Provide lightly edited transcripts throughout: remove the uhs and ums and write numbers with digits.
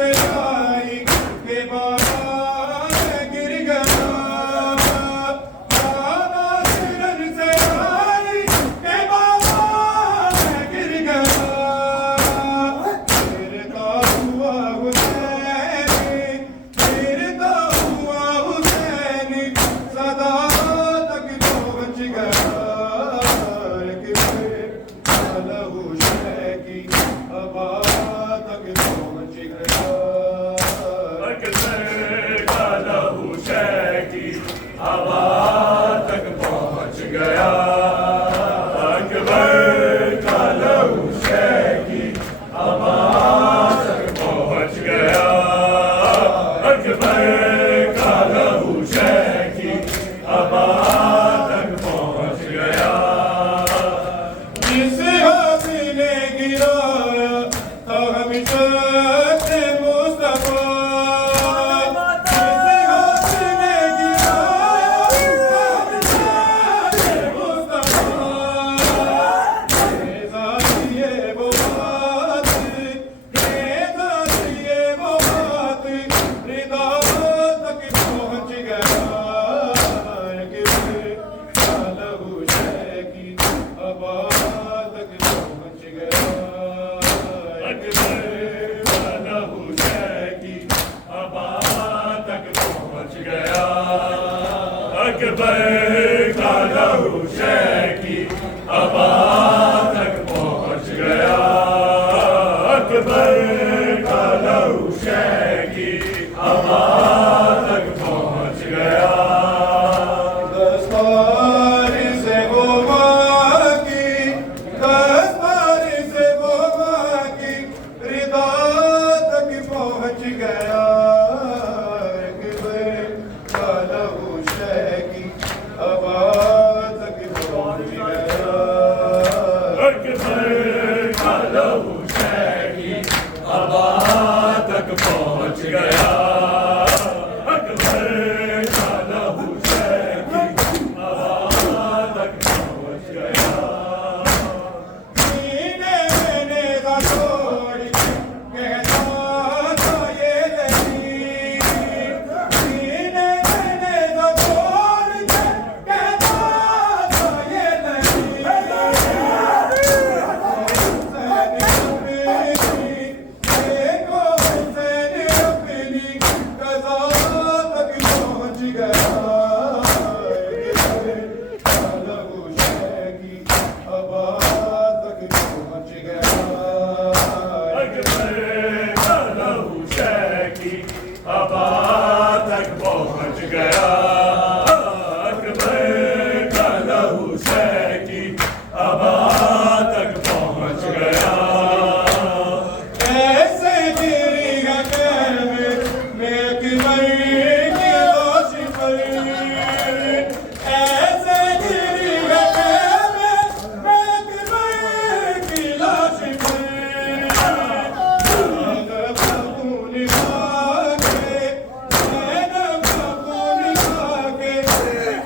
से आई के बाबा गिर गया, बाबा सिरन से आई के बाबा गिर गया, फिर का हुआ हुसैनी, फिर का हुआ हुसैनी, सदा तक पहुँच गया, लहू शह की हवा तक पहुँच गया, अकबर का लहू शह की हवा तक पहुँच गया, अकबर का लहू शह की हवा तक पहुँच गया, अकबर का लहू शह की हवा तक पहुँच गया। जिस हाथी ने गिराया था हमेशा से मुस्तफा, जिस हाथी ने गिराया था हमेशा से मुस्तफा, ये वो बात, ये वो बात, रिदा तक पहुँच गया, लहू शह की हवा तक पहुँच गया, अकबर का लहू शह की हवा तक पहुँच गया, अकबर का लहू शह की हवा तक पहुँच गया, अकबर का लहू शह की हवा तक पहुँच गया। दस्तार से वो मांगी, दस्तार से वो मांगी, रिदा तक पहुँच गया, अकबर का लहू शह की हवा तक पहुँच गया, अकबर का लहू शह की हवा तक पहुँच गया, अकबर का लहू शह की हवा तक पहुँच गया। सीने में नेज़ा छोड़ कहता था ये नहीं, सीने में नेज़ा छोड़ कहता था ये नहीं, देखो हुसैन अपनी कज़ा तक पहुँच गया, लहू शह की हवा तक पहुँच गया, अकबर का लहू शह की हवा तक पहुँच गया, अकबर का लहू शह की हवा तक पहुँच गया। ऐसे गिरी है कहवे में अकबर की लाश पर, ऐसे गिरी है कहवे में अकबर की लाश पर, मैंने खून खा के, मैंने खून खा के,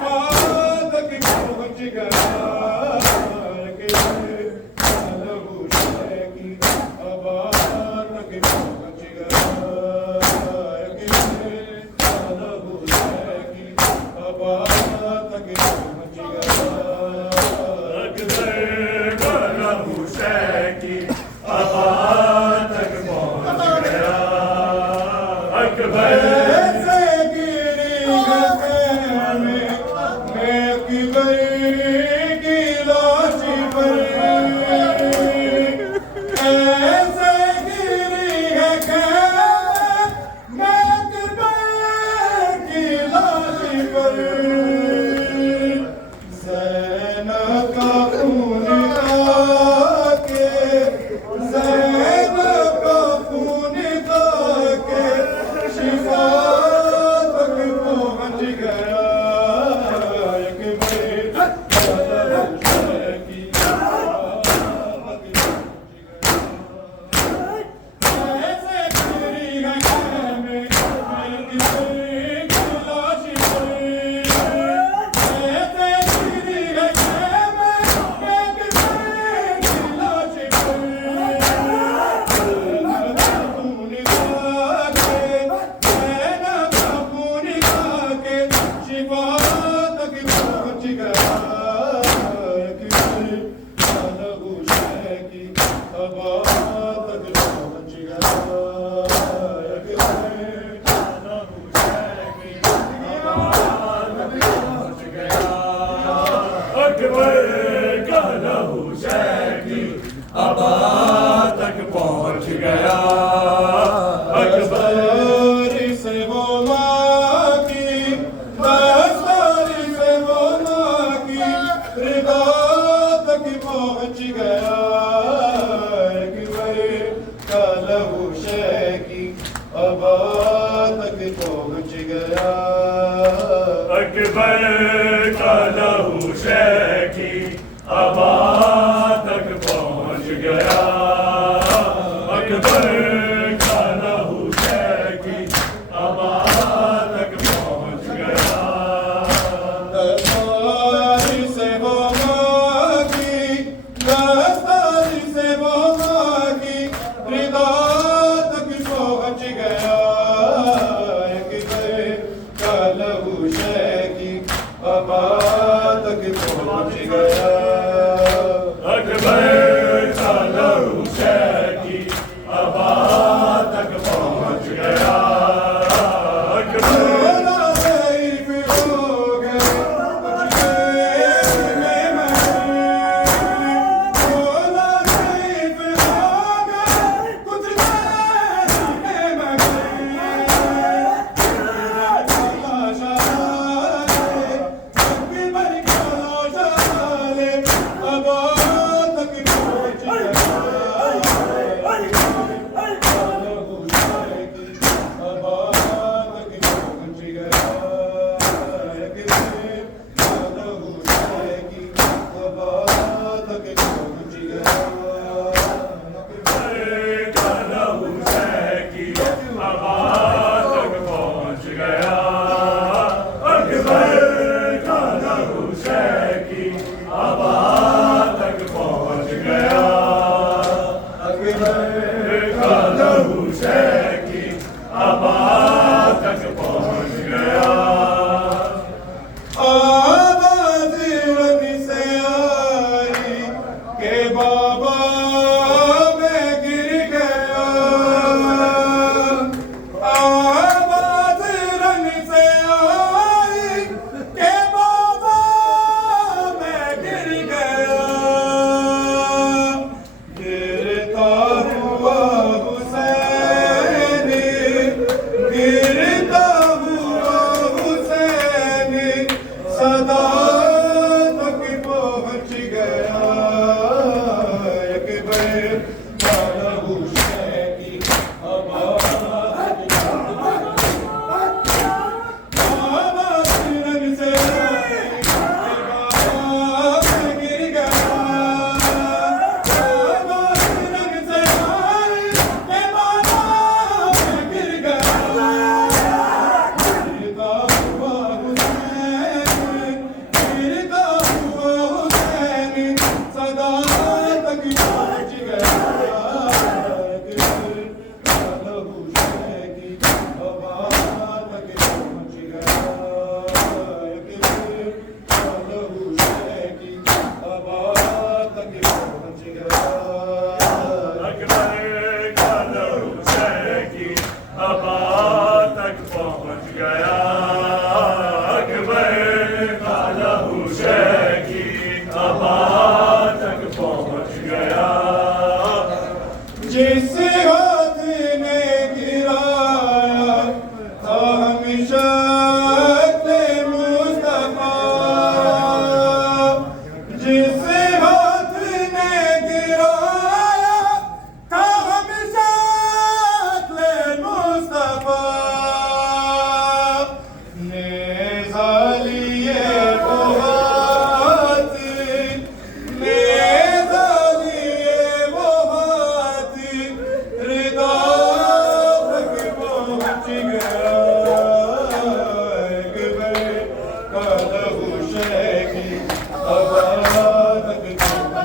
वहाँ तक पहुँच गया, लहू शह की हवा तक पहुँच गया, लहू शह की हवा तक पहुँच गया, अकबर का लहू शह की हवा तक पहुँच गया, अकबर ऐसे गिरी है कहवे में अकबर की लाश पर, ऐसे गिरी है लहू शह की अबा तक पहुँच गया। अकबर का लहू शह की अबा तक पहुँच गया। अकबर का लहू शह की अबा तक पहुँच गया। दस्तारी से वो मांगी, दस्तारी से वो मांगी, रिदा तक पहुँच गया। अकबर का लहू शह की अबा तक पहुँच गया। अकबर का लहू शह की अबा तक पहुँच गया। अकबर जिस हाथ ने गिराया था हमेशा मुस्तफा, जिस हाथ ने गिराया था हमेशा मुस्तफा, नेज़ा लिए वो हाथ, नेज़ा लिए वो हाथ, रिदा तक पहुँच गया। अकबर का लहू शह की अबा तक पहुँच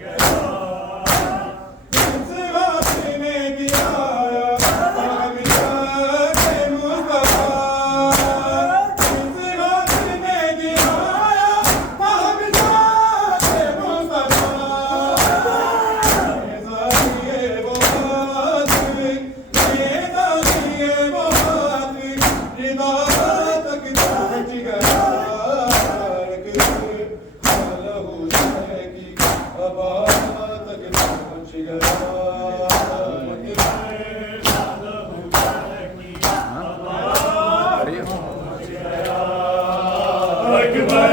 गया। अकबर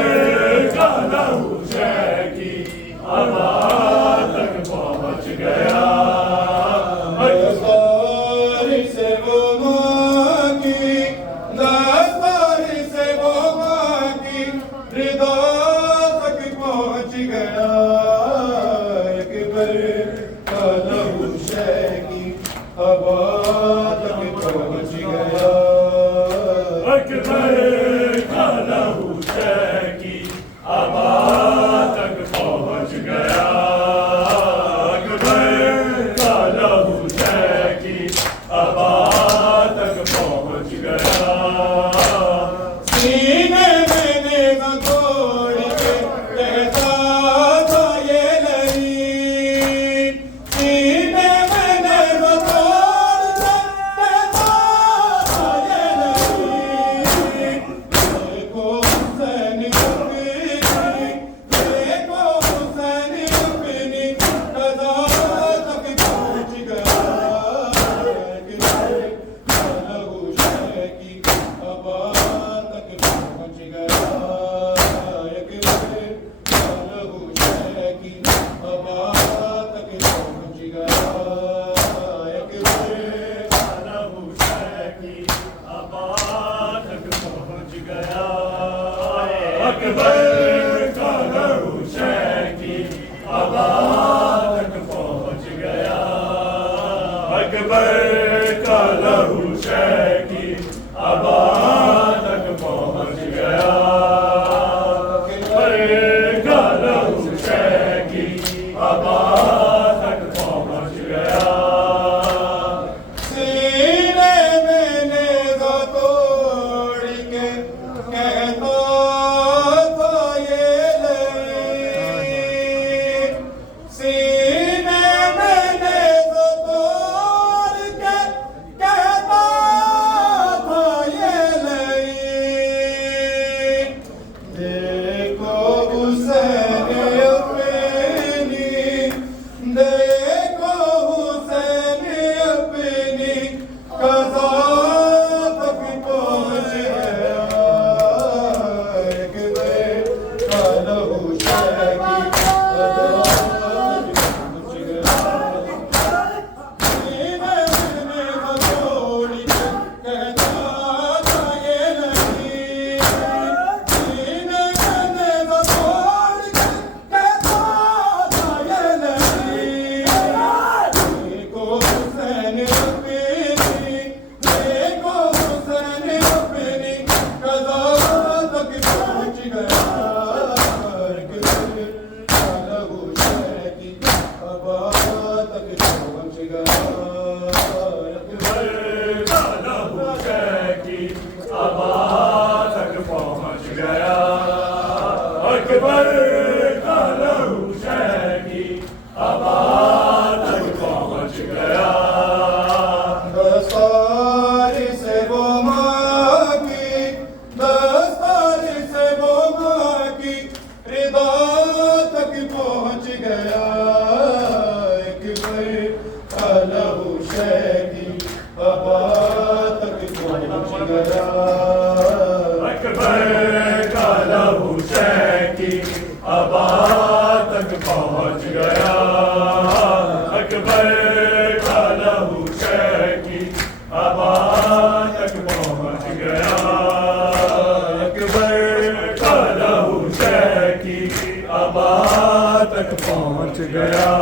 रिदा तक पहुँच गया, अकबर का लहू शह की हवा तक पहुँच गया। अकबर का लहू शह की हवा तक पहुँच गया। अकबर का लहू शह की हवा तक पहुँच गया। सीने में नेज़ तोड़ के कहता था ये लईन, सीने में नेज़ तोड़ के कहता था ये लईन। देखो हुसैन अपनी, देखो हुसैन अपनी कज़ा तक पहुँच गया। लहू शह की हवा तक पहुँच गया। लहू शह की हवा तक पहुँच गया। लहू शह की हवा तक पहुँच गया। अकबर का लहू शह की हवा तक पहुँच गया। अकबर का लहू शह की हवा तक पहुँच गया। अकबर का लहू शह की हवा तक पहुँच गया। सीने में नेज़ तोड़ के कहता था ये लईन, सीने में नेज़ तोड़ के कहता था ये लईन। देखो हुसैन अपनी, देखो हुसैन अपनी कज़ा तक पहुँच गया। अकबर का लहू शह की कज़ा तक पहुँच गया। सीने में नेज़ तोड़ के कहता था ये लईन, सीने में नेज़ तोड़ के कहता था ये लईन। देखो हुसैन अपनी, देखो हुसैन अपनी कज़ा तक पहुँच गया। लहू शह की हवा तक पहुँच गया। अकबर का लहू शह की हवा तक पहुँच गया। अकबर का लहू शह की हवा तक पहुँच गया। दस्तार से वो माँ की, दस्तार से वो माँ की रिदा तक पहुँच गया। अकबर का लहू शह की हवा तक पहुँच गया। अकबर का लहू शह की हवा तक पहुँच गया। अकबर का लहू शह की हवा तक पहुँच गया। अकबर का लहू शह की हवा तक पहुँच गया।